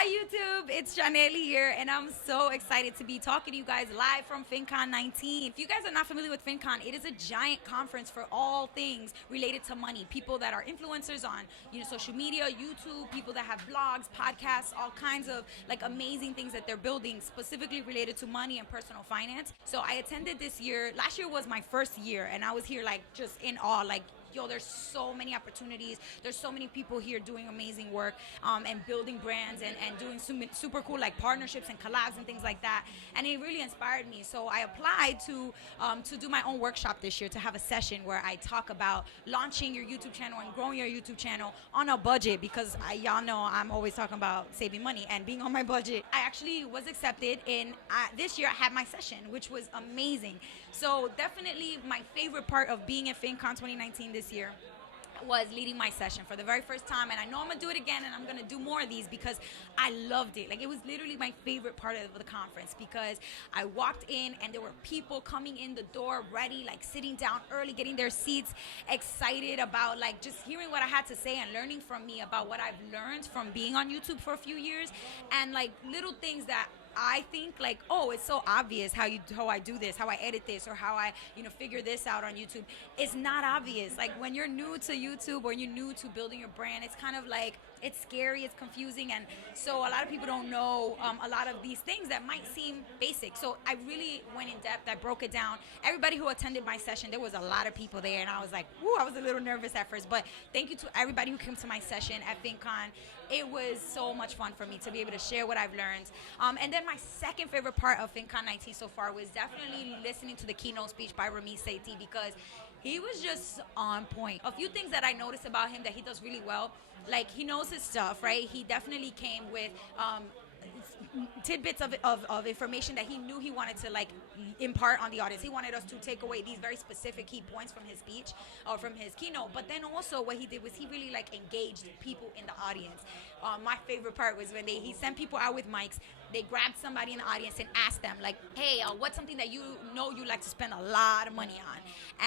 Hi YouTube, it's Janelli here, and I'm so excited to be talking to you guys live from Fincon 19. If you guys are not familiar with Fincon, it is a giant conference for all things related to money. People that are influencers on social media, YouTube, people that have blogs, podcasts, all kinds of like amazing things that they're building specifically related to money and personal finance. So I attended this year. Last year was my first year, and I was here like just in awe, like there's so many opportunities. There's so many people here doing amazing work and building brands and doing super cool like partnerships and collabs and things like that. And it really inspired me. So I applied to do my own workshop this year, to have a session where I talk about launching your YouTube channel and growing your YouTube channel on a budget, because y'all know I'm always talking about saving money and being on my budget. I actually was accepted in this year. I had my session, which was amazing. So definitely my favorite part of being at FinCon 2019 this year was leading my session for the very first time. And I know I'm gonna do it again, and I'm gonna do more of these because I loved it. Like, it was literally my favorite part of the conference, because I walked in and there were people coming in the door ready, like sitting down early, getting their seats, excited about like just hearing what I had to say and learning from me about what I've learned from being on YouTube for a few years, and like little things that I think like, oh, it's so obvious how I do this, how I edit this, or how I figure this out on YouTube. It's not obvious. Like, when you're new to YouTube or you're new to building your brand, it's kind of like, it's scary, it's confusing, and so a lot of people don't know a lot of these things that might seem basic. So I really went in depth. I broke it down. Everybody who attended my session, there was a lot of people there, and I was like, whoo, I was a little nervous at first, but thank you to everybody who came to my session at FinCon. It was so much fun for me to be able to share what I've learned. And then my second favorite part of FinCon 19 so far was definitely listening to the keynote speech by Ramit Sethi, because he was just on point. A few things that I noticed about him that he does really well, like he knows his stuff, right? He definitely came with tidbits of information that he knew he wanted to like impart on the audience. He wanted us to take away these very specific key points from his speech or from his keynote. But then also what he did was he really like engaged people in the audience. My favorite part was when he sent people out with mics. They grabbed somebody in the audience and asked them like, hey, what's something that you like to spend a lot of money on?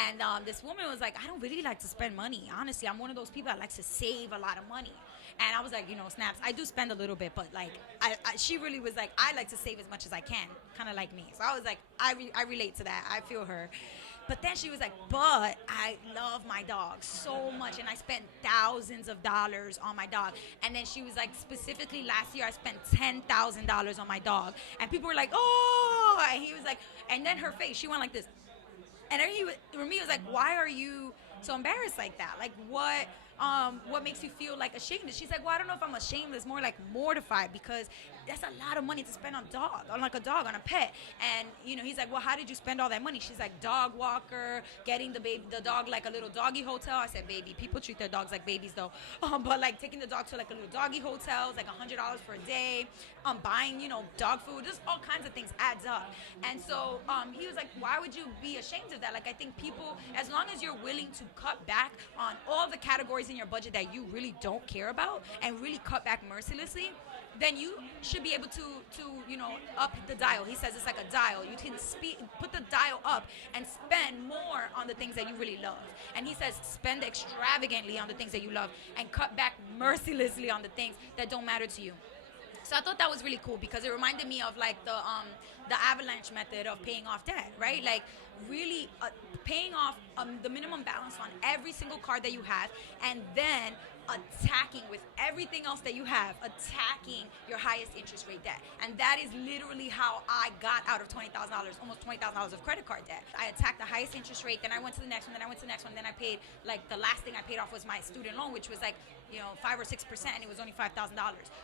And this woman was like, I don't really like to spend money. Honestly, I'm one of those people that likes to save a lot of money. And I was like, snaps, I do spend a little bit, but like, she really was like, I like to save as much as I can, kind of like me. So I was like, I relate to that. I feel her. But then she was like, but I love my dog so much, and I spent thousands of dollars on my dog. And then she was like, specifically last year, I spent $10,000 on my dog. And people were like, oh, and he was like, and then her face, she went like this. And then Remy was like, why are you so embarrassed like that? Like, what makes you feel like ashamed? And she's like, well, I don't know if I'm ashamed. It's more like mortified, because that's a lot of money to spend on a dog, on a pet. And he's like, well, how did you spend all that money? She's like, dog walker, getting the dog like a little doggy hotel. I said, baby, people treat their dogs like babies though. But like taking the dog to like a little doggy hotel is like $100 for a day. Buying dog food, just all kinds of things adds up. And so he was like, why would you be ashamed of that? Like, I think people, as long as you're willing to cut back on all the categories in your budget that you really don't care about, and really cut back mercilessly, then you should be able to up the dial. He says it's like a dial. You can put the dial up and spend more on the things that you really love. And he says spend extravagantly on the things that you love and cut back mercilessly on the things that don't matter to you. So I thought that was really cool, because it reminded me of like the avalanche method of paying off debt, right? Like really paying off the minimum balance on every single card that you have, and then attacking with everything else that you have, attacking your highest interest rate debt. And that is literally how I got out of $20,000, almost $20,000 of credit card debt. I attacked the highest interest rate, then I went to the next one, then I went to the next one, then I paid, like the last thing I paid off was my student loan, which was like 5 or 6%, and it was only $5,000.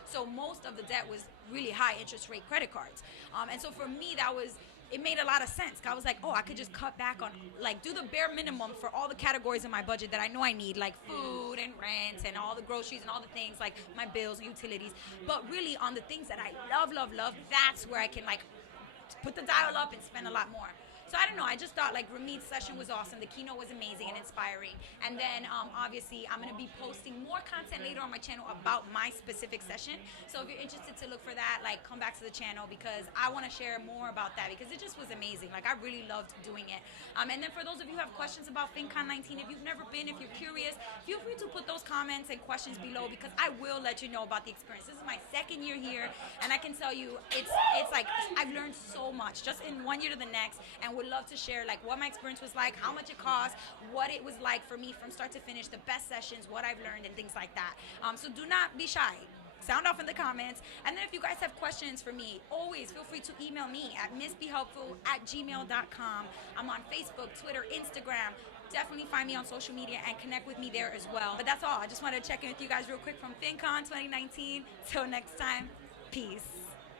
So most of the debt was really high interest rate credit cards. And so for me, it made a lot of sense. I was like, oh, I could just cut back on, like, do the bare minimum for all the categories in my budget that I know I need, like food and rent and all the groceries and all the things, like my bills and utilities. But really on the things that I love, that's where I can like put the dial up and spend a lot more. So I don't know. I just thought like Ramit's session was awesome. The keynote was amazing and inspiring. And then obviously I'm going to be posting more content later on my channel about my specific session. So if you're interested to look for that, like come back to the channel because I want to share more about that because it just was amazing. Like I really loved doing it. And then for those of you who have questions about Fincon 19, if you've never been, if you're curious, feel free to put those comments and questions below because I will let you know about the experience. This is my second year here and I can tell you it's like I've learned so much just in one year to the next, and would love to share like what my experience was like, how much it cost, what it was like for me from start to finish, the best sessions, what I've learned and things like that. So do not be shy. Sound off in the comments. And then if you guys have questions for me, always feel free to email me at missbehelpful@gmail.com. I'm on Facebook, Twitter, Instagram. Definitely find me on social media and connect with me there as well. But that's all. I just wanted to check in with you guys real quick from Fincon 2019. Till next time, peace.